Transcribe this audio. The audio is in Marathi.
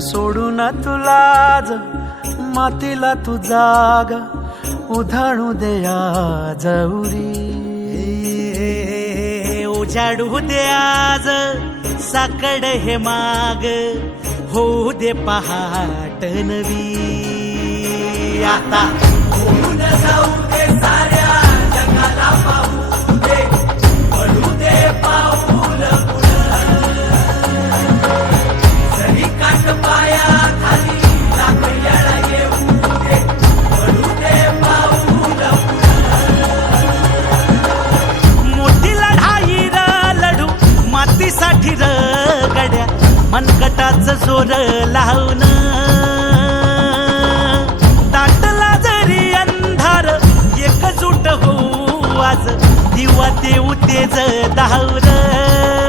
सोडून तुला मातीला तू जाग उधाणू दे आज उरी. उजाडू दे आज साकड हे माग होऊ दे पहाट नवी. आता होऊन जाऊ दे साऱ्या जगाला पाहू दे पडू दे पाऊल जरी काट पाया खाली लाकड्याला येऊ दे पडू दे पाऊल. मोठी लढाई र लढू मातीसाठी र गड्या मनगटाचं जोर लावून. दाटला जरी अंधार एकजूट होऊ आज दिवा देऊ तेज धावलं.